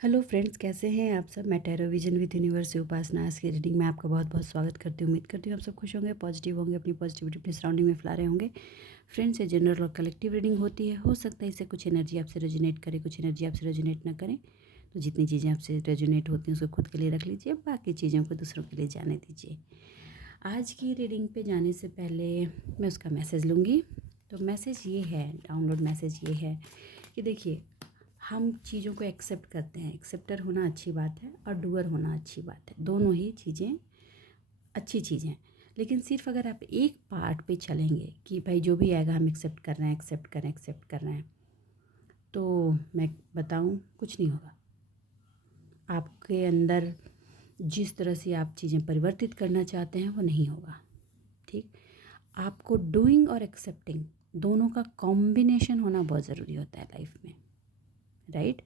Hello friends, कैसे हैं आप सब। मैं टैरो विजन विद यूनिवर्स से उपासना आज की रीडिंग में आपका बहुत बहुत स्वागत करती हूँ। उम्मीद करती हूँ आप सब खुश होंगे, पॉजिटिव होंगे, अपनी पॉजिटिविटी अपनी सराउंडिंग में फैला रहे होंगे। फ्रेंड्स, ये जनरल और कलेक्टिव रीडिंग होती है। हो सकता है इससे कुछ एनर्जी आपसे रेजोनेट करे, कुछ एनर्जी आपसे रेजोनेट ना करें। तो जितनी चीज़ें आपसे रेजोनेट होती हैं उसको खुद के लिए रख लीजिए, बाकी चीज़ों को दूसरों के लिए जाने दीजिए। आज की रीडिंग पे जाने से पहले मैं उसका मैसेज लूँगी। तो मैसेज ये है, डाउनलोड मैसेज ये है कि देखिए, हम चीज़ों को एक्सेप्ट करते हैं। एक्सेप्टर होना अच्छी बात है और डूअर होना अच्छी बात है। दोनों ही चीज़ें अच्छी चीज़ें हैं। लेकिन सिर्फ अगर आप एक पार्ट पे चलेंगे कि भाई जो भी आएगा हम एक्सेप्ट कर रहे हैं, एक्सेप्ट करें, एक्सेप्ट कर रहे हैं, तो मैं बताऊं कुछ नहीं होगा। आपके अंदर जिस तरह से आप चीज़ें परिवर्तित करना चाहते हैं वो नहीं होगा। ठीक, आपको डूइंग और एक्सेप्टिंग दोनों का कॉम्बिनेशन होना बहुत ज़रूरी होता है लाइफ में, राइट।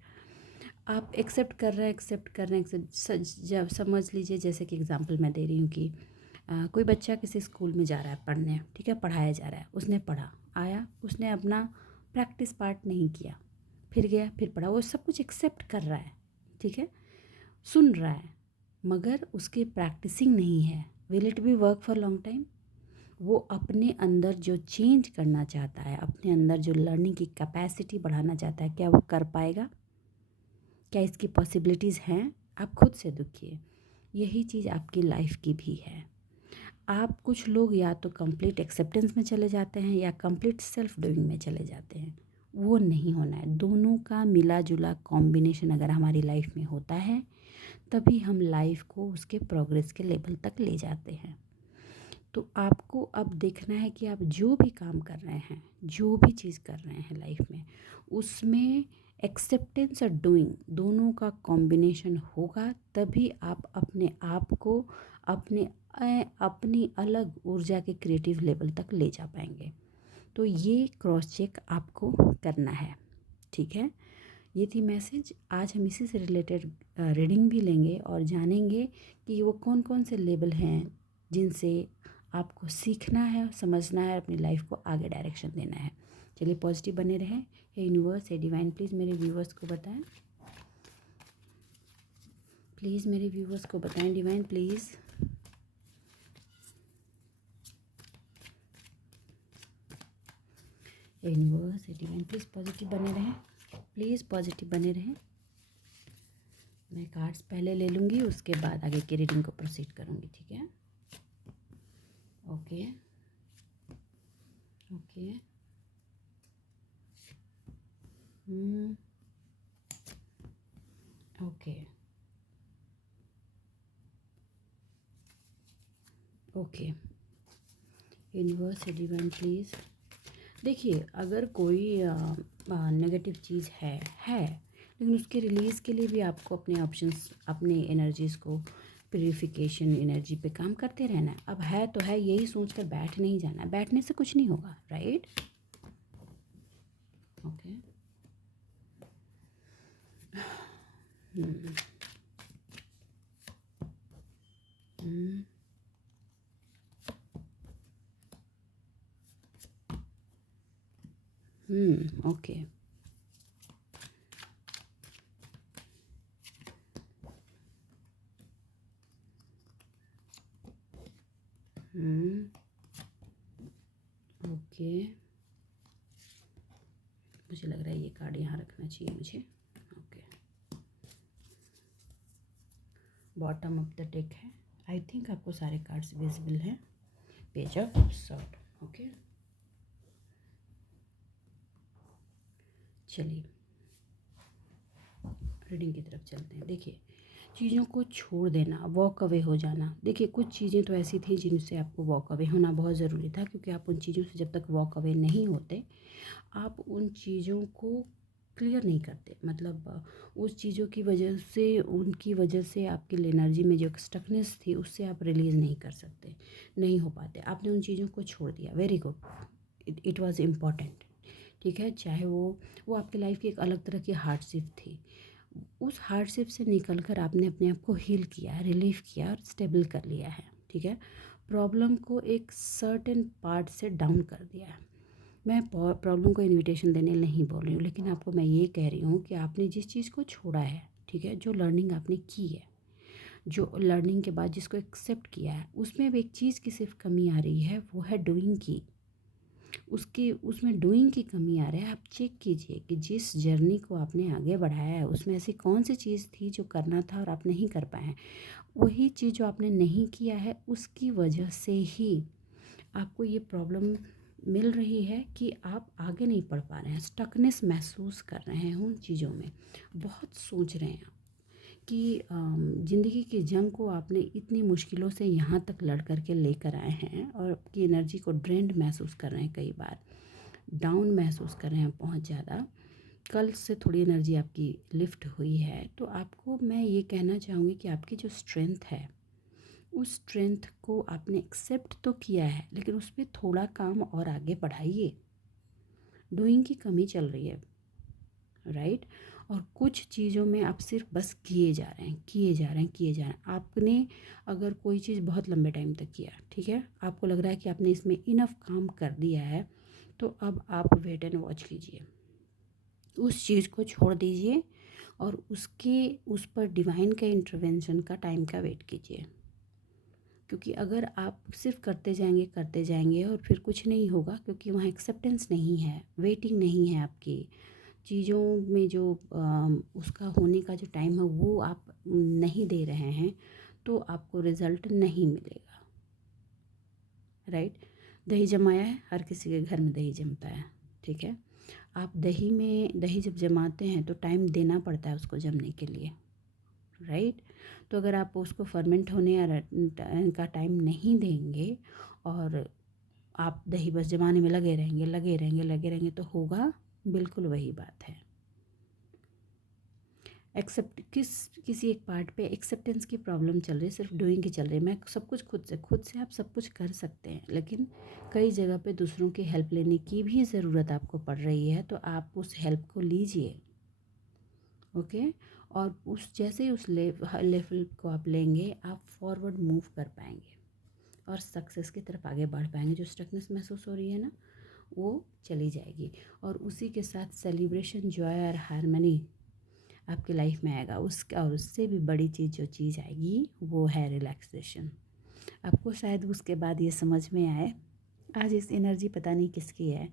आप एक्सेप्ट कर रहे हैं, एक्सेप्ट कर रहे हैं, एक्सेप्ट जब समझ लीजिए, जैसे कि एग्जांपल मैं दे रही हूँ कि कोई बच्चा किसी स्कूल में जा रहा है पढ़ने, ठीक है, पढ़ाया जा रहा है, उसने पढ़ा, आया, उसने अपना प्रैक्टिस पार्ट नहीं किया, फिर गया, फिर पढ़ा, वो सब कुछ एक्सेप्ट कर रहा है, ठीक है, सुन रहा है, मगर उसकी प्रैक्टिसिंग नहीं है। Will it be work for long time? वो अपने अंदर जो चेंज करना चाहता है, अपने अंदर जो लर्निंग की कैपेसिटी बढ़ाना चाहता है, क्या वो कर पाएगा? क्या इसकी पॉसिबिलिटीज़ हैं? आप खुद से देखिए। यही चीज़ आपकी लाइफ की भी है। आप कुछ लोग या तो कंप्लीट एक्सेप्टेंस में चले जाते हैं या कंप्लीट सेल्फ डूइंग में चले जाते हैं। वो नहीं होना है। दोनों का मिला जुला कॉम्बिनेशन अगर हमारी लाइफ में होता है, तभी हम लाइफ को उसके प्रोग्रेस के लेवल तक ले जाते हैं। तो आपको अब देखना है कि आप जो भी काम कर रहे हैं, जो भी चीज़ कर रहे हैं लाइफ में, उसमें एक्सेप्टेंस और डूइंग दोनों का कॉम्बिनेशन होगा, तभी आप अपने आप को अपने अपनी अलग ऊर्जा के क्रिएटिव लेवल तक ले जा पाएंगे। तो ये क्रॉस चेक आपको करना है, ठीक है। ये थी मैसेज। आज हम इसी से रिलेटेड रीडिंग भी लेंगे और जानेंगे कि वो कौन कौन से लेवल हैं जिनसे आपको सीखना है, समझना है, अपनी लाइफ को आगे डायरेक्शन देना है। चलिए, पॉजिटिव बने रहें। हे यूनिवर्स, हे डिवाइन, प्लीज़ मेरे व्यूवर्स को बताएं, प्लीज़ मेरे व्यूवर्स को बताएं, डिवाइन प्लीज़। हे यूनिवर्स, हे डिवाइन, प्लीज़ पॉजिटिव बने रहें, प्लीज़ पॉजिटिव बने रहें। मैं कार्ड्स पहले ले लूँगी, उसके बाद आगे की रीडिंग को प्रोसीड करूँगी, ठीक है। Okay okay. Okay okay. Universe, divine please. देखिए, अगर कोई नेगेटिव चीज़ है, लेकिन उसके रिलीज़ के लिए भी आपको अपने ऑप्शंस, अपने एनर्जीज़ को प्यूरिफिकेशन एनर्जी पे काम करते रहना है। अब है तो है, यही सोच कर बैठ नहीं जाना है। बैठने से कुछ नहीं होगा, राइट। ओके। ओके। ओके, मुझे लग रहा है ये कार्ड यहाँ रखना चाहिए मुझे। Okay, bottom of the deck है। आई थिंक आपको सारे कार्ड्स विजिबल हैं। Page of sword. ओके, चलिए रीडिंग की तरफ चलते हैं। देखिए, चीज़ों को छोड़ देना, वॉक अवे हो जाना। देखिए, कुछ चीज़ें तो ऐसी थी जिनसे आपको वॉक अवे होना बहुत ज़रूरी था, क्योंकि आप उन चीज़ों से जब तक वॉक अवे नहीं होते, आप उन चीज़ों को क्लियर नहीं करते। मतलब उस चीज़ों की वजह से, उनकी वजह से आपकी एनर्जी में जो स्टकनेस थी, उससे आप रिलीज़ नहीं कर सकते, नहीं हो पाते। आपने उन चीज़ों को छोड़ दिया, very good, it was important, ठीक है। चाहे वो आपकी लाइफ की एक अलग तरह की हार्डशिप थी। उस हार्डशिप से निकल कर आपने अपने आप को हील किया, रिलीफ किया और स्टेबल कर लिया है, ठीक है। प्रॉब्लम को एक सर्टेन पार्ट से डाउन कर दिया है। मैं प्रॉब्लम को इनविटेशन देने नहीं बोल रही हूँ, लेकिन आपको मैं ये कह रही हूँ कि आपने जिस चीज़ को छोड़ा है, ठीक है, जो लर्निंग आपने की है, जो लर्निंग के बाद जिसको एक्सेप्ट किया है, उसमें अब एक चीज़ की सिर्फ कमी आ रही है, वो है डूइंग की। उसकी उसमें डूइंग की कमी आ रहा है। आप चेक कीजिए कि जिस जर्नी को आपने आगे बढ़ाया है उसमें ऐसी कौन सी चीज़ थी जो करना था और आप नहीं कर पाए हैं। वही चीज़ जो आपने नहीं किया है उसकी वजह से ही आपको ये प्रॉब्लम मिल रही है कि आप आगे नहीं बढ़ पा रहे हैं, स्टकनेस महसूस कर रहे हैं उन चीज़ों में, बहुत सोच रहे हैं कि ज़िंदगी की जंग को आपने इतनी मुश्किलों से यहाँ तक लड़ कर के लेकर आए हैं और आपकी एनर्जी को ड्रेन्ड महसूस कर रहे हैं, कई बार डाउन महसूस कर रहे हैं बहुत ज़्यादा। कल से थोड़ी एनर्जी आपकी लिफ्ट हुई है, तो आपको मैं ये कहना चाहूँगी कि आपकी जो स्ट्रेंथ है, उस स्ट्रेंथ को आपने एक्सेप्ट तो किया है, लेकिन उस पर थोड़ा काम और आगे बढ़ाइए। डूइंग की कमी चल रही है, राइट। और कुछ चीज़ों में आप सिर्फ बस किए जा रहे हैं, किए जा रहे हैं, किए जा रहे हैं। आपने अगर कोई चीज़ बहुत लंबे टाइम तक किया, ठीक है, आपको लग रहा है कि आपने इसमें इनफ काम कर दिया है, तो अब आप वेट एंड वॉच कीजिए, उस चीज़ को छोड़ दीजिए और उस पर डिवाइन का इंटरवेंशन का टाइम का वेट कीजिए। क्योंकि अगर आप सिर्फ करते जाएंगे और फिर कुछ नहीं होगा, क्योंकि वहाँ एक्सेप्टेंस नहीं है, वेटिंग नहीं है, आपकी चीज़ों में जो उसका होने का जो टाइम है वो आप नहीं दे रहे हैं, तो आपको रिज़ल्ट नहीं मिलेगा, राइट। दही जमाया है, हर किसी के घर में दही जमता है, ठीक है। आप दही जब जमाते हैं तो टाइम देना पड़ता है उसको जमने के लिए, राइट। तो अगर आप उसको फर्मेंट होने का टाइम नहीं देंगे और आप दही बस जमाने में लगे रहेंगे तो होगा बिल्कुल वही बात है। एक्सेप्ट किसी एक पार्ट पे एक्सेप्टेंस की प्रॉब्लम चल रही है, सिर्फ डूइंग की चल रही है। मैं सब कुछ खुद से आप सब कुछ कर सकते हैं, लेकिन कई जगह पे दूसरों की हेल्प लेने की भी ज़रूरत आपको पड़ रही है, तो आप उस हेल्प को लीजिए, ओके। और उस जैसे ही उस लेवल को आप लेंगे, आप फॉरवर्ड मूव कर पाएंगे और सक्सेस की तरफ आगे बढ़ पाएंगे। जो स्टकनेस महसूस हो रही है ना, वो चली जाएगी और उसी के साथ सेलिब्रेशन, जॉय और हारमनी आपकी लाइफ में आएगा। उसका और उससे भी बड़ी चीज़ जो चीज़ आएगी वो है रिलैक्सेशन। आपको शायद उसके बाद ये समझ में आए, आज इस एनर्जी पता नहीं किसकी है,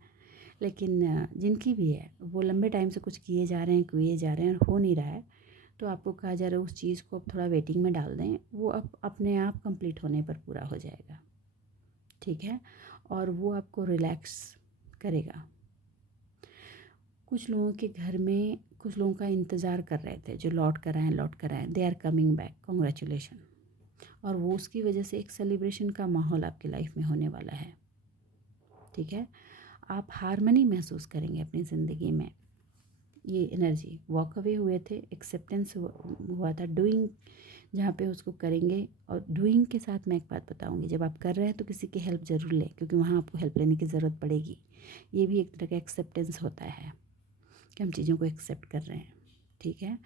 लेकिन जिनकी भी है वो लंबे टाइम से कुछ किए जा रहे हैं और हो नहीं रहा है, तो आपको कहा जा रहा है उस चीज़ को अब थोड़ा वेटिंग में डाल दें, वो अब अपने आप कंप्लीट होने पर पूरा हो जाएगा, ठीक है। और वो आपको रिलैक्स करेगा। कुछ लोगों के घर में कुछ लोगों का इंतज़ार कर रहे थे, जो लौट कर आए, they are coming back, congratulation. और वो उसकी वजह से एक सेलिब्रेशन का माहौल आपकी लाइफ में होने वाला है, ठीक है। आप हारमनी महसूस करेंगे अपनी ज़िंदगी में। ये एनर्जी वॉक अवे हुए थे, एक्सेप्टेंस हुआ था, डूइंग जहाँ पे उसको करेंगे। और डूइंग के साथ मैं एक बात बताऊंगी, जब आप कर रहे हैं तो किसी की हेल्प ज़रूर लें, क्योंकि वहाँ आपको हेल्प लेने की ज़रूरत पड़ेगी। ये भी एक तरह का एक्सेप्टेंस होता है कि हम चीज़ों को एक्सेप्ट कर रहे हैं, ठीक है।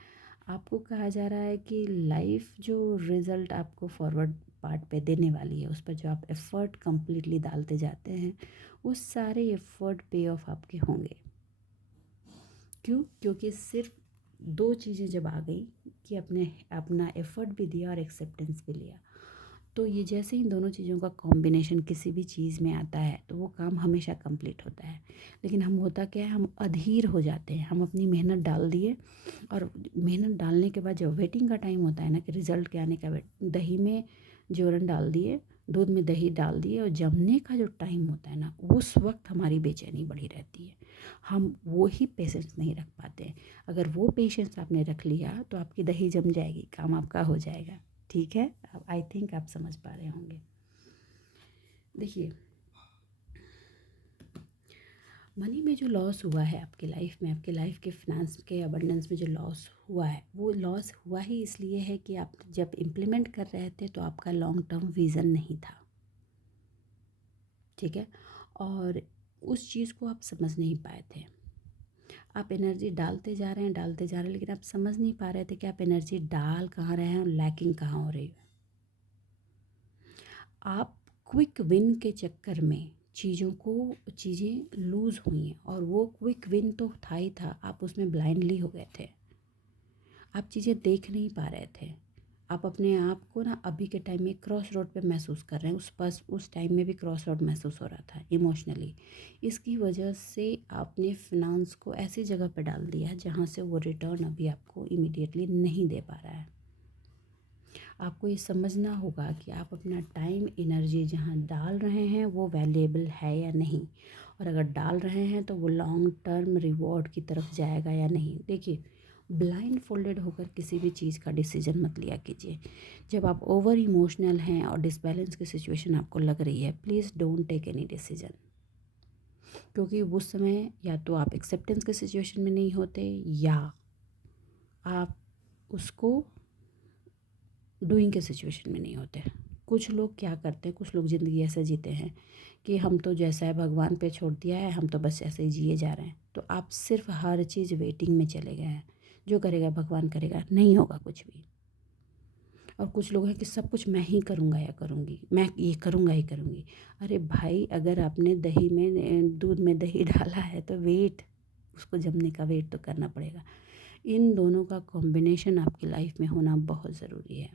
आपको कहा जा रहा है कि लाइफ जो रिज़ल्ट आपको फॉरवर्ड पार्ट पे देने वाली है, उस पर जो आप एफ़र्ट कंप्लीटली डालते जाते हैं, उस सारे एफ़र्ट पे ऑफ आपके होंगे। क्यों? क्योंकि सिर्फ दो चीज़ें जब आ गई कि अपना एफ़र्ट भी दिया और एक्सेप्टेंस भी लिया, तो ये जैसे इन दोनों चीज़ों का कॉम्बिनेशन किसी भी चीज़ में आता है तो वो काम हमेशा कंप्लीट होता है। लेकिन हम होता क्या है, हम अधीर हो जाते हैं। हम अपनी मेहनत डाल दिए और मेहनत डालने के बाद जब वेटिंग का टाइम होता है ना, कि रिज़ल्ट के आने का दही में जोरन डाल दिए, दूध में दही डाल दिए और जमने का जो टाइम होता है ना, उस वक्त हमारी बेचैनी बढ़ी रहती है। हम वो ही पेशेंस नहीं रख पाते। अगर वो पेशेंस आपने रख लिया तो आपकी दही जम जाएगी, काम आपका हो जाएगा, ठीक है। अब आई थिंक आप समझ पा रहे होंगे। देखिए, मनी में जो लॉस हुआ है आपकी लाइफ में, आपके लाइफ के फिनांस के अबंडेंस में जो लॉस हुआ है, वो लॉस हुआ ही इसलिए है कि आप जब इम्प्लीमेंट कर रहे थे तो आपका लॉन्ग टर्म विज़न नहीं था, ठीक है। और उस चीज़ को आप समझ नहीं पाए थे। आप एनर्जी डालते जा रहे हैं, लेकिन आप समझ नहीं पा रहे थे कि आप एनर्जी डाल कहाँ रहे हैं और लैकिंग कहाँ हो रही है। आप क्विक विन के चक्कर में चीज़ें लूज़ हुई हैं, और वो क्विक विन तो था ही था, आप उसमें ब्लाइंडली हो गए थे। आप चीज़ें देख नहीं पा रहे थे। आप अपने आप को ना अभी के टाइम में क्रॉस रोड पे महसूस कर रहे हैं, उस टाइम में भी क्रॉस रोड महसूस हो रहा था इमोशनली। इसकी वजह से आपने फिनांस को ऐसी जगह पे डाल दिया जहाँ से वो रिटर्न अभी आपको इमीडिएटली नहीं दे पा रहा है। आपको ये समझना होगा कि आप अपना टाइम एनर्जी जहाँ डाल रहे हैं वो वैल्यूएबल है या नहीं, और अगर डाल रहे हैं तो वो लॉन्ग टर्म रिवॉर्ड की तरफ जाएगा या नहीं। देखिए, ब्लाइंड फोल्डेड होकर किसी भी चीज़ का डिसीजन मत लिया कीजिए। जब आप ओवर इमोशनल हैं और डिसबैलेंस की सिचुएशन आपको लग रही है, please don't take any decision, क्योंकि उस समय या तो आप एक्सेप्टेंस के सिचुएशन में नहीं होते, या आप उसको डूइंग के सिचुएशन में नहीं होते। कुछ लोग क्या करते हैं, कुछ लोग ज़िंदगी ऐसे जीते हैं कि हम तो जैसा है भगवान पे छोड़ दिया है, हम तो बस ऐसे ही जिए जा रहे हैं। तो आप सिर्फ हर चीज़ वेटिंग में चले गए हैं, जो करेगा भगवान करेगा, नहीं होगा कुछ भी। और कुछ लोग हैं कि सब कुछ मैं ही करूँगा या करूँगी, मैं ये करूँगा ही करूँगी। अरे भाई, अगर आपने दही में दूध में दही डाला है तो वेट, उसको जमने का वेट तो करना पड़ेगा। इन दोनों का कॉम्बिनेशन आपकी लाइफ में होना बहुत ज़रूरी है।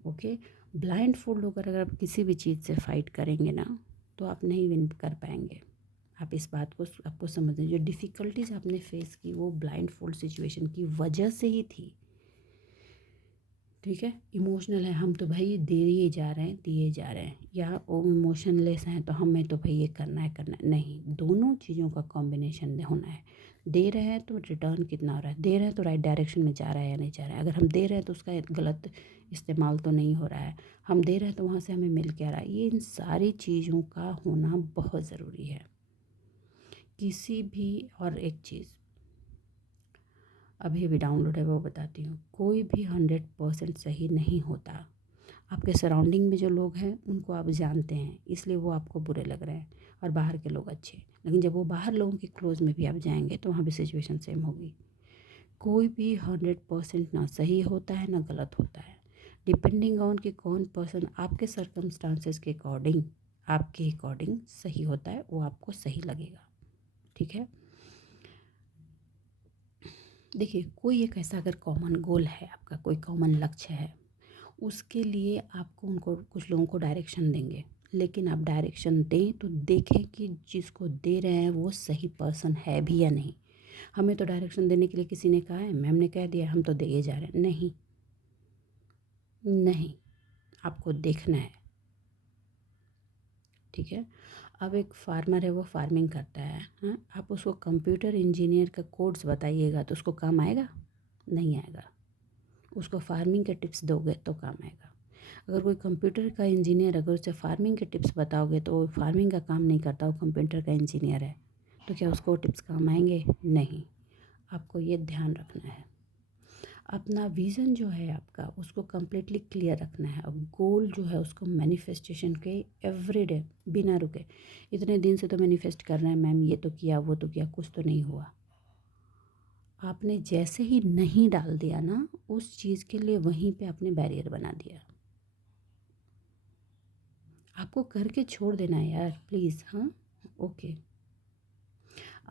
ओके, ब्लाइंड फोल्ड होकर अगर आप किसी भी चीज़ से फाइट करेंगे ना, तो आप नहीं विन कर पाएंगे। आप इस बात को आपको समझना, जो डिफ़िकल्टीज आपने फेस की वो ब्लाइंड फोल्ड सिचुएशन की वजह से ही थी। ठीक है, इमोशनल है हम तो भाई दिए जा रहे हैं, दिए जा रहे हैं, या वो इमोशनलेस हैं तो हमें तो भाई ये करना है, करना है। नहीं, दोनों चीज़ों का कॉम्बिनेशन होना है। दे रहे हैं तो रिटर्न कितना हो रहा है, दे रहे हैं तो राइट डायरेक्शन में जा रहा है या नहीं जा रहा है। अगर हम दे रहे हैं तो उसका गलत इस्तेमाल तो नहीं हो रहा है, हम दे रहे हैं तो वहाँ से हमें मिल क्या रहा है। ये इन सारी चीज़ों का होना बहुत ज़रूरी है किसी भी। और एक चीज़ अभी अभी डाउनलोड है वो बताती हूँ, कोई भी 100% सही नहीं होता। आपके सराउंडिंग में जो लोग हैं उनको आप जानते हैं, इसलिए वो आपको बुरे लग रहे हैं, और बाहर के लोग अच्छे। लेकिन जब वो बाहर लोगों के क्लोज़ में भी आप जाएंगे तो वहाँ भी सिचुएशन सेम होगी। कोई भी 100% ना सही होता है ना गलत होता है, डिपेंडिंग ऑन कि कौन पर्सन आपके सर्कमस्टांसेस के अकॉर्डिंग, आपके अकॉर्डिंग सही होता है, वो आपको सही लगेगा। ठीक है, देखिए, कोई एक ऐसा अगर कॉमन गोल है आपका, कोई कॉमन लक्ष्य है, उसके लिए आपको उनको कुछ लोगों को डायरेक्शन देंगे। लेकिन आप डायरेक्शन दें तो देखें कि जिसको दे रहे हैं वो सही पर्सन है भी या नहीं। हमें तो डायरेक्शन देने के लिए किसी ने कहा है, मैम ने कह दिया, हम तो दिए जा रहे हैं। नहीं नहीं, आपको देखना है। ठीक है, अब एक फार्मर है, वो फार्मिंग करता है, हाँ, आप उसको कंप्यूटर इंजीनियर का कोड्स बताइएगा तो उसको काम आएगा? नहीं आएगा। उसको फार्मिंग के टिप्स दोगे तो काम आएगा। अगर कोई कंप्यूटर का इंजीनियर, अगर उसे फार्मिंग के टिप्स बताओगे तो वो फार्मिंग का काम नहीं करता, वो कंप्यूटर का इंजीनियर है, तो क्या उसको टिप्स काम आएंगे? नहीं। आपको ये ध्यान रखना है। अपना विज़न जो है आपका, उसको कम्प्लीटली क्लियर रखना है। और गोल जो है उसको मैनिफेस्टेशन के एवरीडे बिना रुके, इतने दिन से तो मैनिफेस्ट कर रहे हैं मैम, ये तो किया वो तो किया, कुछ तो नहीं हुआ। आपने जैसे ही नहीं डाल दिया ना उस चीज़ के लिए, वहीं पे आपने बैरियर बना दिया। आपको करके छोड़ देना है यार, प्लीज़। हाँ, ओके,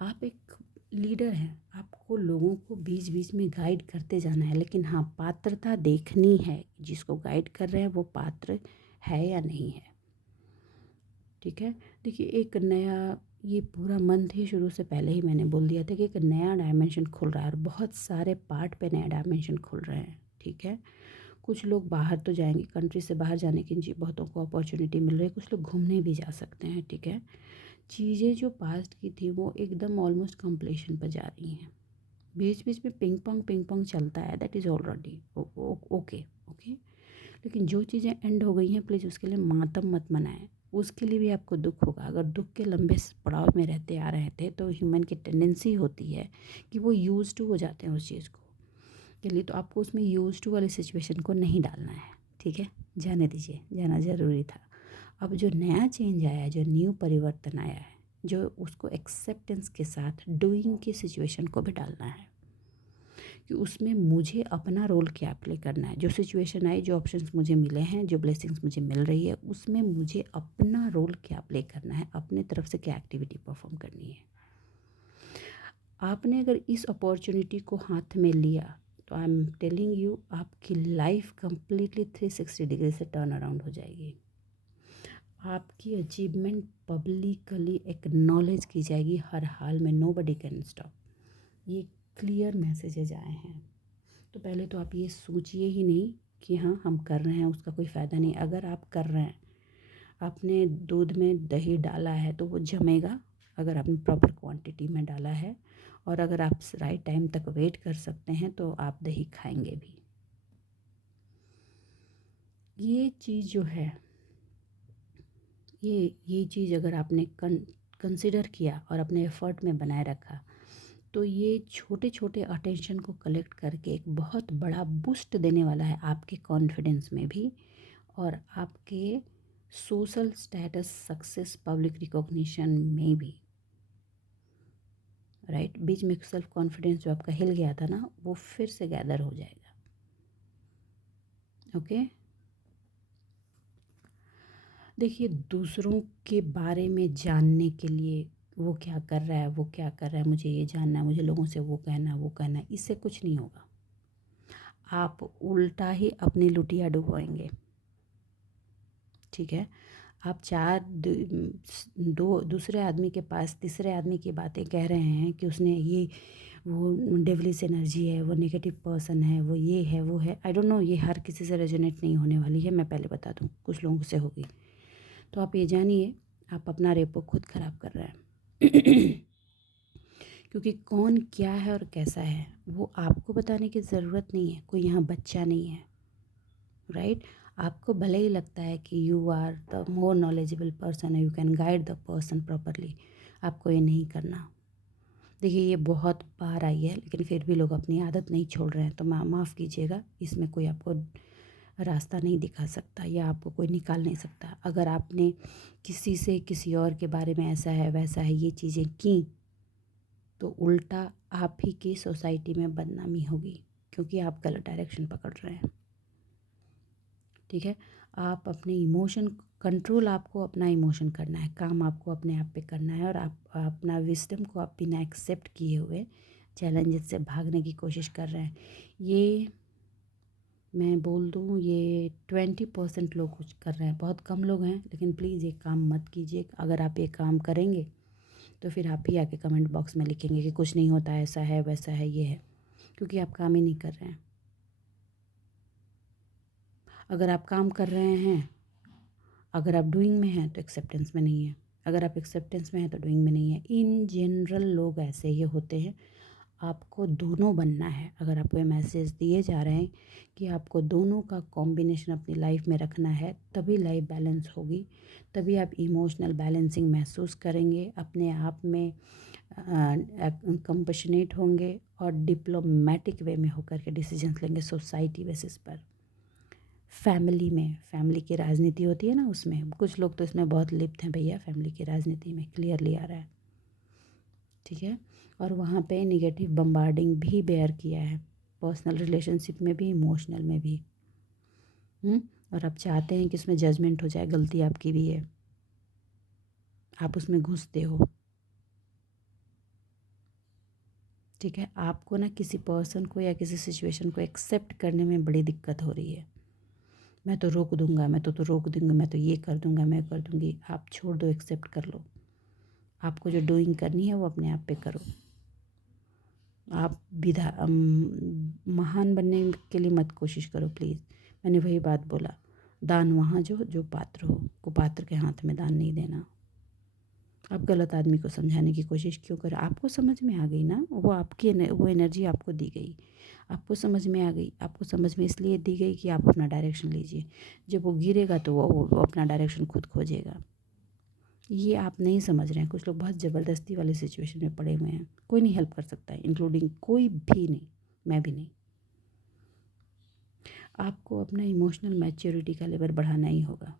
आप एक लीडर हैं, आपको लोगों को बीच बीच में गाइड करते जाना है, लेकिन हाँ, पात्रता देखनी है, जिसको गाइड कर रहे हैं वो पात्र है या नहीं है। ठीक है, देखिए, एक नया, ये पूरा मंथ ही शुरू से पहले ही मैंने बोल दिया था कि एक नया डायमेंशन खुल रहा है, और बहुत सारे पार्ट पे नया डायमेंशन खुल रहे हैं। ठीक है, कुछ लोग बाहर तो जाएंगे, कंट्री से बाहर जाने की जी बहुतों को अपॉर्चुनिटी मिल रही है, कुछ लोग घूमने भी जा सकते हैं। ठीक है, चीज़ें जो पास्ट की थी वो एकदम ऑलमोस्ट कंप्लीशन पर जा रही हैं। बीच बीच में पिंग पोंग चलता है, that is already okay okay. लेकिन जो चीज़ें एंड हो गई हैं, प्लीज़ उसके लिए मातम मत मनाएं। उसके लिए भी आपको दुख होगा। अगर दुख के लंबे पड़ाव में रहते आ रहे थे तो ह्यूमन की टेंडेंसी होती है कि वो यूज टू हो जाते हैं उस चीज़ को के लिए, तो आपको उसमें यूज टू वाली सिचुएशन को नहीं डालना है। ठीक है, जाने दीजिए, जाना ज़रूरी था। अब जो नया चेंज आया है, जो न्यू परिवर्तन आया है, जो उसको एक्सेप्टेंस के साथ डूइंग की सिचुएशन को भी डालना है कि उसमें मुझे अपना रोल क्या प्ले करना है। जो सिचुएशन आई, जो ऑप्शंस मुझे मिले हैं, जो ब्लेसिंग्स मुझे मिल रही है, उसमें मुझे अपना रोल क्या प्ले करना है, अपने तरफ से क्या एक्टिविटी परफॉर्म करनी है। आपने अगर इस अपॉर्चुनिटी को हाथ में लिया तो आई एम टेलिंग यू, आपकी लाइफ कंप्लीटली 360 डिग्री से टर्न अराउंड हो जाएगी। आपकी अचीवमेंट पब्लिकली एक्नॉलेज की जाएगी हर हाल में, नोबडी कैन स्टॉप। ये क्लियर मैसेजेज आए हैं। तो पहले तो आप ये सोचिए ही नहीं कि हाँ हम कर रहे हैं, उसका कोई फ़ायदा नहीं। अगर आप कर रहे हैं, आपने दूध में दही डाला है तो वो जमेगा, अगर आपने प्रॉपर क्वांटिटी में डाला है, और अगर आप राइट टाइम तक वेट कर सकते हैं तो आप दही खाएंगे भी। ये चीज़ जो है, ये चीज़ अगर आपने कंसिडर किया और अपने एफर्ट में बनाए रखा, तो ये छोटे छोटे अटेंशन को कलेक्ट करके एक बहुत बड़ा बूस्ट देने वाला है आपके कॉन्फिडेंस में भी, और आपके social status, success, public recognition में भी। राइट, बीच में सेल्फ कॉन्फिडेंस जो आपका हिल गया था ना, वो फिर से गैदर हो जाएगा। ओके, देखिए, दूसरों के बारे में जानने के लिए वो क्या कर रहा है, वो क्या कर रहा है, मुझे ये जानना है, मुझे लोगों से वो कहना, वो कहना है, इससे कुछ नहीं होगा। आप उल्टा ही अपनी लुटिया डुबोएंगे। ठीक है, आप दो दूसरे आदमी के पास तीसरे आदमी की बातें कह रहे हैं कि उसने ये, वो डेविलिश एनर्जी है, वो नेगेटिव पर्सन है, वो ये है, वो है। आई डोंट नो, ये हर किसी से रेजोनेट नहीं होने वाली है, मैं पहले बता दूँ, कुछ लोगों से होगी। तो आप ये जानिए, आप अपना रेपो खुद ख़राब कर रहे हैं। क्योंकि कौन क्या है और कैसा है वो आपको बताने की ज़रूरत नहीं है, कोई यहाँ बच्चा नहीं है। राइट, आपको भले ही लगता है कि you are the more knowledgeable person, you can guide the person properly, आपको ये नहीं करना। देखिए, ये बहुत बार आई है, लेकिन फिर भी लोग अपनी आदत नहीं छोड़ रहे हैं, तो माफ़ कीजिएगा, इसमें कोई आपको रास्ता नहीं दिखा सकता या आपको कोई निकाल नहीं सकता। अगर आपने किसी से किसी और के बारे में ऐसा है वैसा है ये चीज़ें की, तो उल्टा आप ही की सोसाइटी में बदनामी होगी, क्योंकि आप गलत डायरेक्शन पकड़ रहे हैं। ठीक है, आप अपने इमोशन कंट्रोल, आपको अपना इमोशन करना है, काम आपको अपने आप पे करना है, और आप अपना विजडम को आप बिना एक्सेप्ट किए हुए चैलेंजेस से भागने की कोशिश कर रहे हैं। ये मैं बोल दूँ, ये 20% लोग कुछ कर रहे हैं, बहुत कम लोग हैं, लेकिन प्लीज़ ये काम मत कीजिए। अगर आप ये काम करेंगे तो फिर आप ही आके कमेंट बॉक्स में लिखेंगे कि कुछ नहीं होता, ऐसा है वैसा है ये है, क्योंकि आप काम ही नहीं कर रहे हैं। अगर आप काम कर रहे हैं, अगर आप डूइंग में हैं तो एक्सेप्टेंस में नहीं है, अगर आप एक्सेप्टेंस में हैं तो डूइंग में नहीं है। इन जनरल लोग ऐसे ही होते हैं। आपको दोनों बनना है। अगर आपको ये मैसेज दिए जा रहे हैं कि आपको दोनों का कॉम्बिनेशन अपनी लाइफ में रखना है, तभी लाइफ बैलेंस होगी, तभी आप इमोशनल बैलेंसिंग महसूस करेंगे, अपने आप में कंपैशनेट होंगे और डिप्लोमेटिक वे में होकर के डिसीजंस लेंगे सोसाइटी बेसिस पर। फैमिली में, फैमिली की राजनीति होती है ना, उसमें कुछ लोग तो इसमें बहुत लिप्त हैं भैया, फैमिली की राजनीति में क्लियरली आ रहा है। ठीक है, और वहाँ पे निगेटिव बम्बार्डिंग भी बेयर किया है, पर्सनल रिलेशनशिप में भी, इमोशनल में भी। और आप चाहते हैं कि उसमें जजमेंट हो जाए, गलती आपकी भी है, आप उसमें घुसते हो। ठीक है, आपको ना किसी पर्सन को या किसी सिचुएशन को एक्सेप्ट करने में बड़ी दिक्कत हो रही है। मैं तो रोक दूंगा, मैं तो रोक दूंगा, मैं तो ये कर दूंगा, मैं कर दूंगी। आप छोड़ दो, एक्सेप्ट कर लो। आपको जो डूइंग करनी है वो अपने आप पे करो। आप महान बनने के लिए मत कोशिश करो प्लीज़। मैंने वही बात बोला, दान वहाँ जो पात्र हो, कुपात्र के हाथ में दान नहीं देना। आप गलत आदमी को समझाने की कोशिश क्यों करें? आपको समझ में आ गई ना, वो आपकी वो एनर्जी आपको दी गई, आपको समझ में आ गई। आपको समझ में इसलिए दी गई कि आप अपना डायरेक्शन लीजिए। जब वो गिरेगा तो वो अपना डायरेक्शन खुद खोजेगा। ये आप नहीं समझ रहे हैं। कुछ लोग बहुत ज़बरदस्ती वाली सिचुएशन में पड़े हुए हैं, कोई नहीं हेल्प कर सकता है, इंक्लूडिंग कोई भी नहीं, मैं भी नहीं। आपको अपना इमोशनल मैच्योरिटी का लेवल बढ़ाना ही होगा,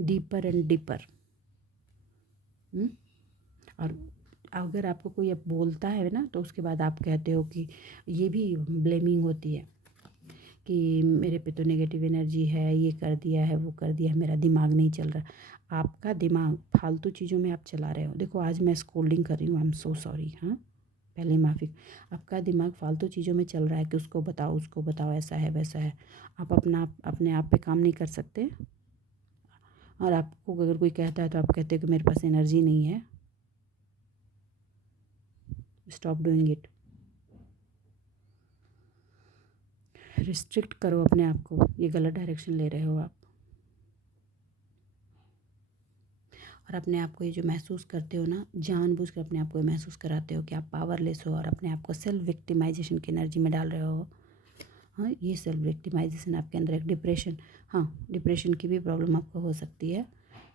डीपर एंड डीपर। और अगर आपको कोई अब बोलता है ना, तो उसके बाद आप कहते हो कि ये भी ब्लेमिंग होती है कि मेरे पे तो नेगेटिव एनर्जी है, ये कर दिया है, वो कर दिया है, मेरा दिमाग नहीं चल रहा। आपका दिमाग फालतू चीज़ों में आप चला रहे हो। देखो आज मैं स्कोल्डिंग कर रही हूँ, आई एम सो सॉरी। हाँ, पहले माफ़ी। आपका दिमाग फालतू चीज़ों में चल रहा है कि उसको बताओ, ऐसा है वैसा है। आप अपने आप पे काम नहीं कर सकते। और आपको अगर कोई कहता है तो आप कहते हो कि मेरे पास एनर्जी नहीं है। Stop doing it. रिस्ट्रिक्ट करो अपने आप को, ये गलत डायरेक्शन ले रहे हो आप। और अपने आप को ये जो महसूस करते हो ना, जानबूझ कर अपने आप को ये महसूस कराते हो कि आप पावरलेस हो और अपने आप को सेल्फ विक्टिमाइजेशन की एनर्जी में डाल रहे हो। हाँ, ये सेल्फ विक्टिमाइजेशन आपके अंदर एक डिप्रेशन, हाँ डिप्रेशन की भी प्रॉब्लम आपको हो सकती है।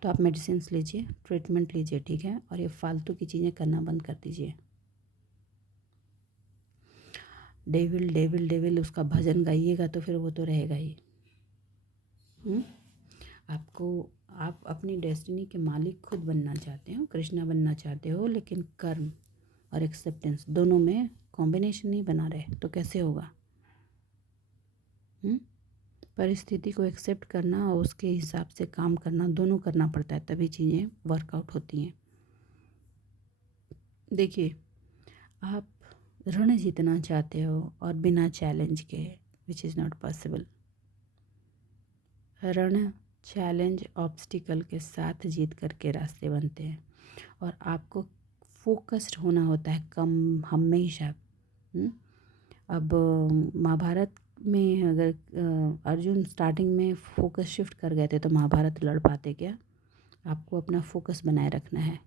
तो आप मेडिसिन लीजिए, ट्रीटमेंट लीजिए, ठीक है। और ये फालतू की चीज़ें करना बंद कर दीजिए। डेविल डेविल डेविल उसका भजन गाइएगा तो फिर वो तो रहेगा ही। आपको, आप अपनी डेस्टिनी के मालिक खुद बनना चाहते हो, कृष्णा बनना चाहते हो, लेकिन कर्म और एक्सेप्टेंस दोनों में कॉम्बिनेशन नहीं बना रहे तो कैसे होगा। परिस्थिति को एक्सेप्ट करना और उसके हिसाब से काम करना दोनों करना पड़ता है, तभी चीज़ें वर्कआउट होती हैं। देखिए, आप ऋण जीतना चाहते हो और बिना चैलेंज के, विच इज़ नॉट पॉसिबल। ऋण, चैलेंज, ऑब्स्टिकल के साथ जीत करके रास्ते बनते हैं। और आपको फोकस्ड होना होता है कम हमेशा। अब महाभारत में अगर अर्जुन स्टार्टिंग में फोकस शिफ्ट कर गए थे तो महाभारत लड़ पाते क्या। आपको अपना फोकस बनाए रखना है,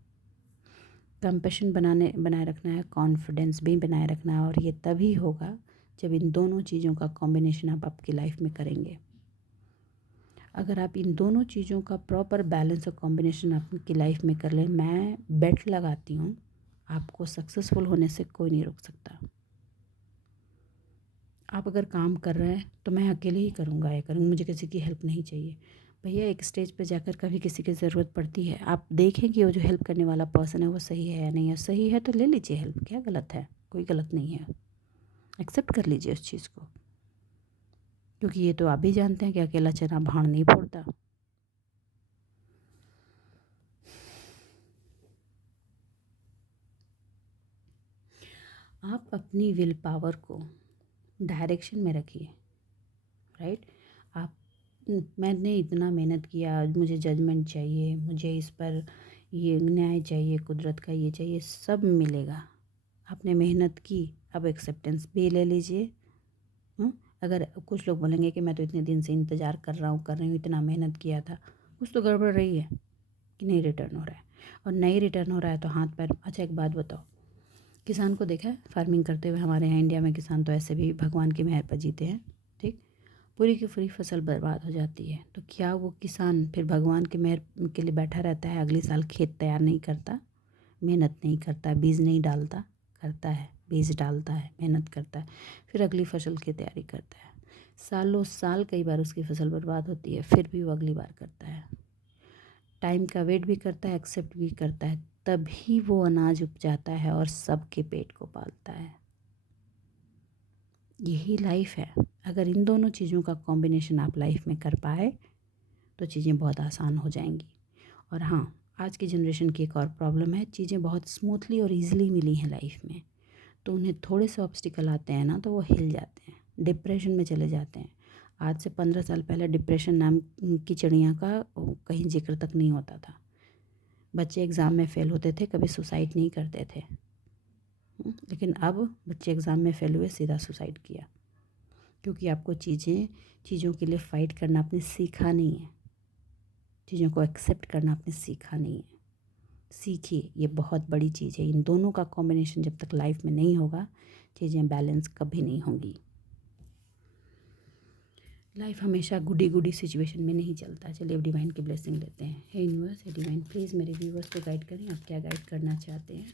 कंपैशन बनाए रखना है, कॉन्फिडेंस भी बनाए रखना है। और ये तभी होगा जब इन दोनों चीज़ों का कॉम्बिनेशन आप आपकी लाइफ में करेंगे। अगर आप इन दोनों चीज़ों का प्रॉपर बैलेंस और कॉम्बिनेशन आपकी लाइफ में कर लें, मैं बेट लगाती हूँ आपको सक्सेसफुल होने से कोई नहीं रोक सकता। आप अगर काम कर रहे हैं तो मैं अकेले ही करूँगा, ये करूँगा, मुझे किसी की हेल्प नहीं चाहिए। भैया एक स्टेज पे जाकर कभी किसी की ज़रूरत पड़ती है, आप देखें कि वो जो हेल्प करने वाला पर्सन है वो सही है या नहीं है। सही है तो ले लीजिए हेल्प, क्या गलत है, कोई गलत नहीं है। एक्सेप्ट कर लीजिए उस चीज़ को, क्योंकि ये तो आप भी जानते हैं कि अकेला चना भाड़ नहीं फोड़ता। आप अपनी विल पावर को डायरेक्शन में रखिए, राइट। आप, मैंने इतना मेहनत किया, आज मुझे जजमेंट चाहिए, मुझे इस पर ये न्याय चाहिए, कुदरत का ये चाहिए, सब मिलेगा। आपने मेहनत की, अब एक्सेप्टेंस भी ले लीजिए। अगर कुछ लोग बोलेंगे कि मैं तो इतने दिन से इंतज़ार कर रही हूँ, इतना मेहनत किया था, कुछ तो गड़बड़ रही है कि नहीं रिटर्न हो रहा है। और नहीं रिटर्न हो रहा है तो हाथ पैर, अच्छा एक बात बताओ, किसान को देखा है फार्मिंग करते हुए। हमारे यहाँ इंडिया में किसान तो ऐसे भी भगवान की मेहर पर जीते हैं, ठीक। पूरी की पूरी फसल बर्बाद हो जाती है तो क्या वो किसान फिर भगवान की मेहर के लिए बैठा रहता है, अगले साल खेत तैयार नहीं करता, मेहनत नहीं करता, बीज नहीं डालता? करता है, बीज डालता है, मेहनत करता है, फिर अगली फसल की तैयारी करता है। सालों साल कई बार उसकी फसल बर्बाद होती है, फिर भी वो अगली बार करता है, टाइम का वेट भी करता है, एक्सेप्ट भी करता है, तभी वो अनाज उपजाता है और सबके पेट को पालता है। यही लाइफ है। अगर इन दोनों चीज़ों का कॉम्बिनेशन आप लाइफ में कर पाए तो चीज़ें बहुत आसान हो जाएंगी। और हाँ, आज की जनरेशन की एक और प्रॉब्लम है, चीज़ें बहुत स्मूथली और ईजिली मिली हैं लाइफ में, तो उन्हें थोड़े से ऑब्स्टिकल आते हैं ना तो वो हिल जाते हैं, डिप्रेशन में चले जाते हैं। आज से 15 साल पहले डिप्रेशन नाम की चिड़िया का कहीं जिक्र तक नहीं होता था। बच्चे एग्ज़ाम में फ़ेल होते थे, कभी सुसाइड नहीं करते थे। लेकिन अब बच्चे एग्ज़ाम में फ़ेल हुए, सीधा सुसाइड किया, क्योंकि आपको चीज़ों के लिए फ़ाइट करना आपने सीखा नहीं है, चीज़ों को एक्सेप्ट करना आपने सीखा नहीं है। सीखिए, ये बहुत बड़ी चीज़ है। इन दोनों का कॉम्बिनेशन जब तक लाइफ में नहीं होगा, चीज़ें बैलेंस कभी नहीं होंगी। लाइफ हमेशा गुडी गुडी सिचुएशन में नहीं चलता। चलिए अब डिवाइन की ब्लेसिंग लेते हैं। हे यूनिवर्स, हे डिवाइन, प्लीज़ मेरे व्यूवर्स को गाइड करें। आप क्या गाइड करना चाहते हैं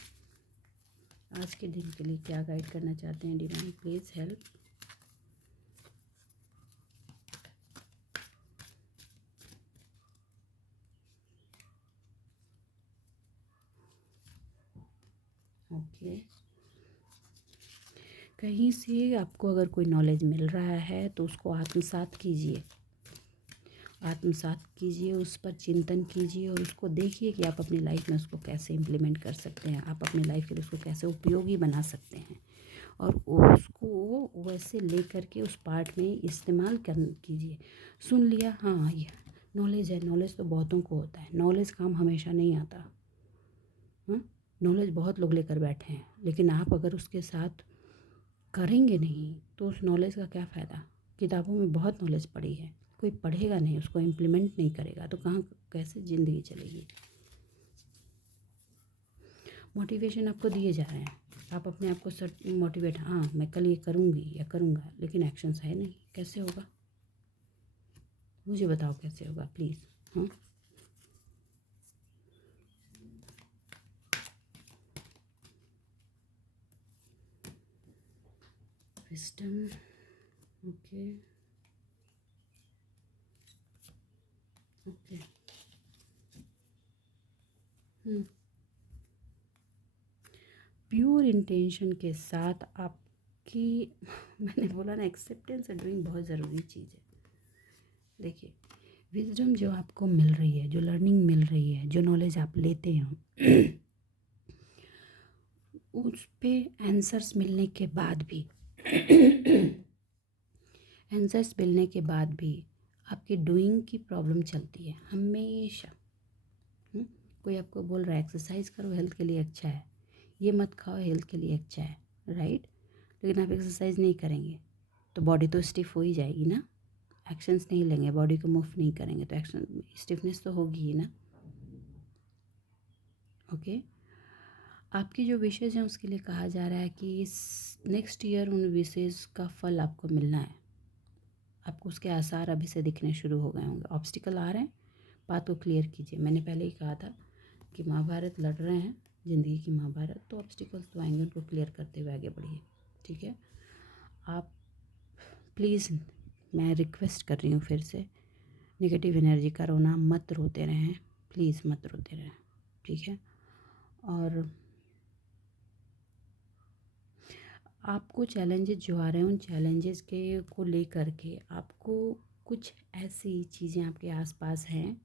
आज के दिन के लिए, क्या गाइड करना चाहते हैं डिवाइन, प्लीज़ हेल्प। ओके, कहीं से आपको अगर कोई नॉलेज मिल रहा है तो उसको आत्मसात कीजिए आत्मसात कीजिए, उस पर चिंतन कीजिए और उसको देखिए कि आप अपनी लाइफ में उसको कैसे इम्प्लीमेंट कर सकते हैं, आप अपनी लाइफ के लिए उसको कैसे उपयोगी बना सकते हैं और उसको वैसे ले करके उस पार्ट में इस्तेमाल कर कीजिए। सुन लिया, हाँ ये नॉलेज है, नॉलेज तो बहुतों को होता है, नॉलेज काम हमेशा नहीं आता। हाँ, नॉलेज बहुत लोग लेकर बैठे हैं, लेकिन आप अगर उसके साथ करेंगे नहीं तो उस नॉलेज का क्या फ़ायदा। किताबों में बहुत नॉलेज पड़ी है, कोई पढ़ेगा नहीं, उसको इम्प्लीमेंट नहीं करेगा तो कहाँ कैसे ज़िंदगी चलेगी। मोटिवेशन आपको दिए जा रहे हैं, आप अपने आप को मोटिवेट, हाँ मैं कल ये करूँगी या करूँगा, लेकिन एक्शंस है नहीं, कैसे होगा मुझे बताओ, कैसे होगा प्लीज़। हाँ, wisdom, okay okay. Pure intention के साथ आपकी मैंने बोला ना, एक्सेप्टेंस एंड डूइंग बहुत ज़रूरी चीज़ है। देखिए, विजडम जो आपको मिल रही है, जो लर्निंग मिल रही है, जो नॉलेज आप लेते हो उस पे आंसर्स मिलने के बाद भी आंसर्स मिलने के बाद भी आपकी डूइंग की प्रॉब्लम चलती है हमेशा। कोई आपको बोल रहा है एक्सरसाइज करो हेल्थ के लिए अच्छा है, ये मत खाओ हेल्थ के लिए अच्छा है, राइट, लेकिन आप एक्सरसाइज नहीं करेंगे तो बॉडी तो स्टिफ हो ही जाएगी ना। एक्शंस नहीं लेंगे, बॉडी को मूव नहीं करेंगे तो एक्शन स्टिफनेस तो होगी ही ना। ओके, आपकी जो विशेज़ हैं उसके लिए कहा जा रहा है कि इस नेक्स्ट ईयर उन विशेज़ का फल आपको मिलना है, आपको उसके आसार अभी से दिखने शुरू हो गए होंगे। ऑब्स्टिकल आ रहे हैं, बात को क्लियर कीजिए। मैंने पहले ही कहा था कि महाभारत लड़ रहे हैं, ज़िंदगी की महाभारत, तो ऑब्स्टिकल्स तो आएंगे, उनको क्लियर करते हुए आगे बढ़िए, ठीक है। आप प्लीज़, मैं रिक्वेस्ट कर रही हूँ फिर से, नेगेटिव एनर्जी का रोना मत रोते रहें, प्लीज़ मत रोते रहें, ठीक है। और आपको चैलेंजेस जो आ रहे हैं उन चैलेंजेस के को लेकर के आपको कुछ ऐसी चीज़ें आपके आसपास हैं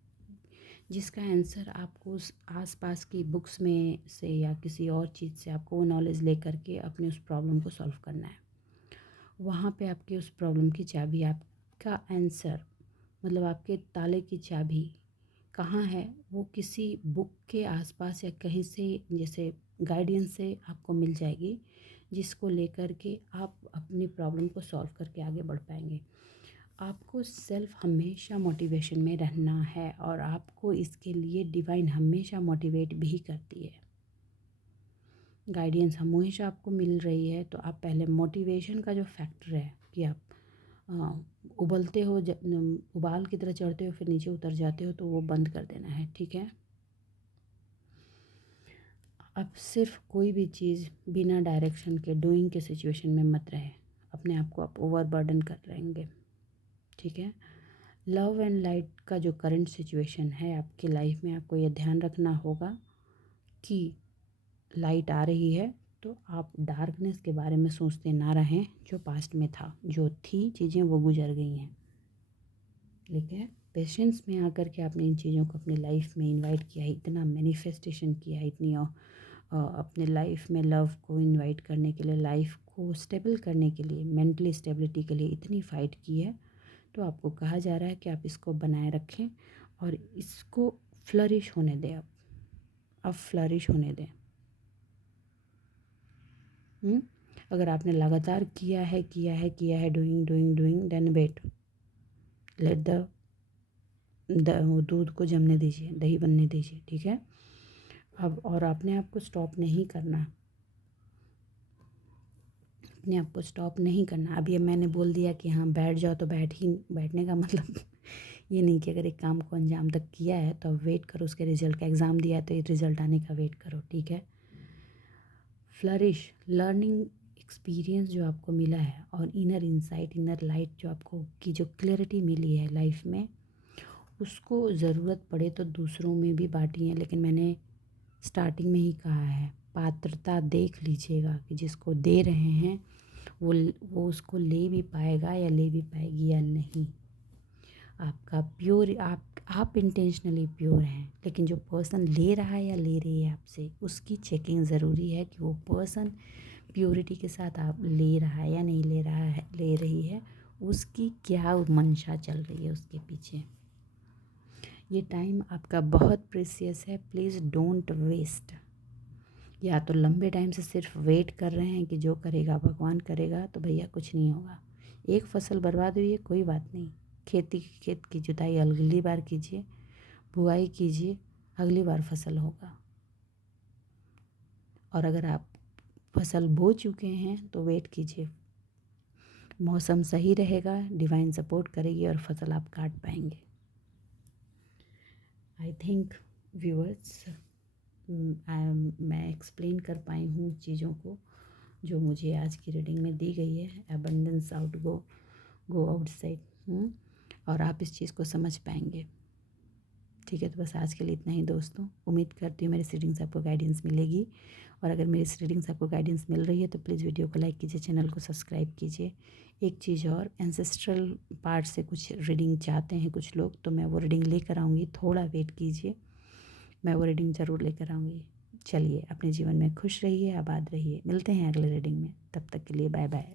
जिसका आंसर आपको उस आसपास की बुक्स में से या किसी और चीज़ से आपको वो नॉलेज लेकर के अपने उस प्रॉब्लम को सॉल्व करना है। वहाँ पे आपकी उस प्रॉब्लम की चाबी, आपका आंसर, मतलब आपके ताले की चाबी कहाँ है, वो किसी बुक के आसपास या कहीं से जैसे गाइडेंस से आपको मिल जाएगी, जिसको लेकर के आप अपनी प्रॉब्लम को सॉल्व करके आगे बढ़ पाएंगे। आपको सेल्फ हमेशा मोटिवेशन में रहना है और आपको इसके लिए डिवाइन हमेशा मोटिवेट भी करती है। गाइडेंस हमेशा आपको मिल रही है, तो आप पहले मोटिवेशन का जो फैक्टर है कि आप उबलते हो, उबाल की तरह चढ़ते हो फिर नीचे उतर जाते हो, तो वो बंद कर देना है, ठीक है। अब सिर्फ कोई भी चीज़ बिना डायरेक्शन के डूइंग के सिचुएशन में मत रहे, अपने आप को आप ओवरबर्डन कर रहेंगे, ठीक है। लव एंड लाइट का जो करंट सिचुएशन है आपकी लाइफ में, आपको ये ध्यान रखना होगा कि लाइट आ रही है तो आप डार्कनेस के बारे में सोचते ना रहें, जो पास्ट में था, जो थी चीज़ें वो गुजर गई हैं, ठीक है। पेशेंस में आकर के आपने इन चीज़ों को अपनी लाइफ में इनवाइट किया है, इतना मैनिफेस्टेशन किया है, इतनी अपने लाइफ में लव को इनवाइट करने के लिए, लाइफ को स्टेबल करने के लिए, मेंटली स्टेबिलिटी के लिए इतनी फ़ाइट की है, तो आपको कहा जा रहा है कि आप इसको बनाए रखें और इसको फ्लरिश होने दें। अब फ्लरिश होने दें। अगर आपने लगातार किया है doing doing doing, then wait, let दूध को जमने दीजिए, दही बनने दीजिए, ठीक है। अब और अपने आप को स्टॉप नहीं करना, अपने आप को स्टॉप नहीं करना। अब ये मैंने बोल दिया कि हाँ बैठ जाओ तो बैठने का मतलब ये नहीं कि अगर एक काम को अंजाम तक किया है तो अब वेट करो उसके रिजल्ट का। एग्ज़ाम दिया है तो ये रिजल्ट आने का वेट करो, ठीक है। फ्लरिश, लर्निंग एक्सपीरियंस जो आपको मिला है और इनर इंसाइट, इनर लाइट जो आपको की जो क्लैरिटी मिली है लाइफ में, उसको ज़रूरत पड़े तो दूसरों में भी बांटिए। लेकिन मैंने स्टार्टिंग में ही कहा है, पात्रता देख लीजिएगा कि जिसको दे रहे हैं वो उसको ले भी पाएगा या ले भी पाएगी या नहीं। आपका प्योर, आप इंटेंशनली प्योर हैं, लेकिन जो पर्सन ले रहा है या ले रही है आपसे, उसकी चेकिंग ज़रूरी है कि वो पर्सन प्योरिटी के साथ आप ले रहा है या नहीं ले रहा है, ले रही है, उसकी क्या मंशा चल रही है उसके पीछे। ये टाइम आपका बहुत प्रेशियस है, प्लीज़ डोंट वेस्ट। या तो लंबे टाइम से सिर्फ वेट कर रहे हैं कि जो करेगा भगवान करेगा, तो भैया कुछ नहीं होगा। एक फसल बर्बाद हुई है, कोई बात नहीं, खेत की जुताई अगली बार कीजिए, बुआई कीजिए, अगली बार फसल होगा। और अगर आप फसल बो चुके हैं तो वेट कीजिए, मौसम सही रहेगा, डिवाइन सपोर्ट करेगी और फसल आप काट पाएंगे। आई थिंक व्यूअर्स, मैं एक्सप्लेन कर पाई हूँ चीज़ों को जो मुझे आज की रीडिंग में दी गई है। अबंडेंस आउट गो आउटसाइड, और आप इस चीज़ को समझ पाएंगे। ठीक है, तो बस आज के लिए इतना ही दोस्तों। उम्मीद करती हूँ मेरी रीडिंग से आपको गाइडेंस मिलेगी, और अगर मेरी रीडिंग से आपको गाइडेंस मिल रही है तो प्लीज़ वीडियो को लाइक कीजिए, चैनल को सब्सक्राइब कीजिए। एक चीज़ और, एंसेस्ट्रल पार्ट से कुछ रीडिंग चाहते हैं कुछ लोग, तो मैं वो रीडिंग लेकर आऊँगी, थोड़ा वेट कीजिए, मैं वो रीडिंग ज़रूर लेकर आऊँगी। चलिए, अपने जीवन में खुश रहिए, आबाद रहिए। मिलते हैं अगले रीडिंग में, तब तक के लिए बाय बाय।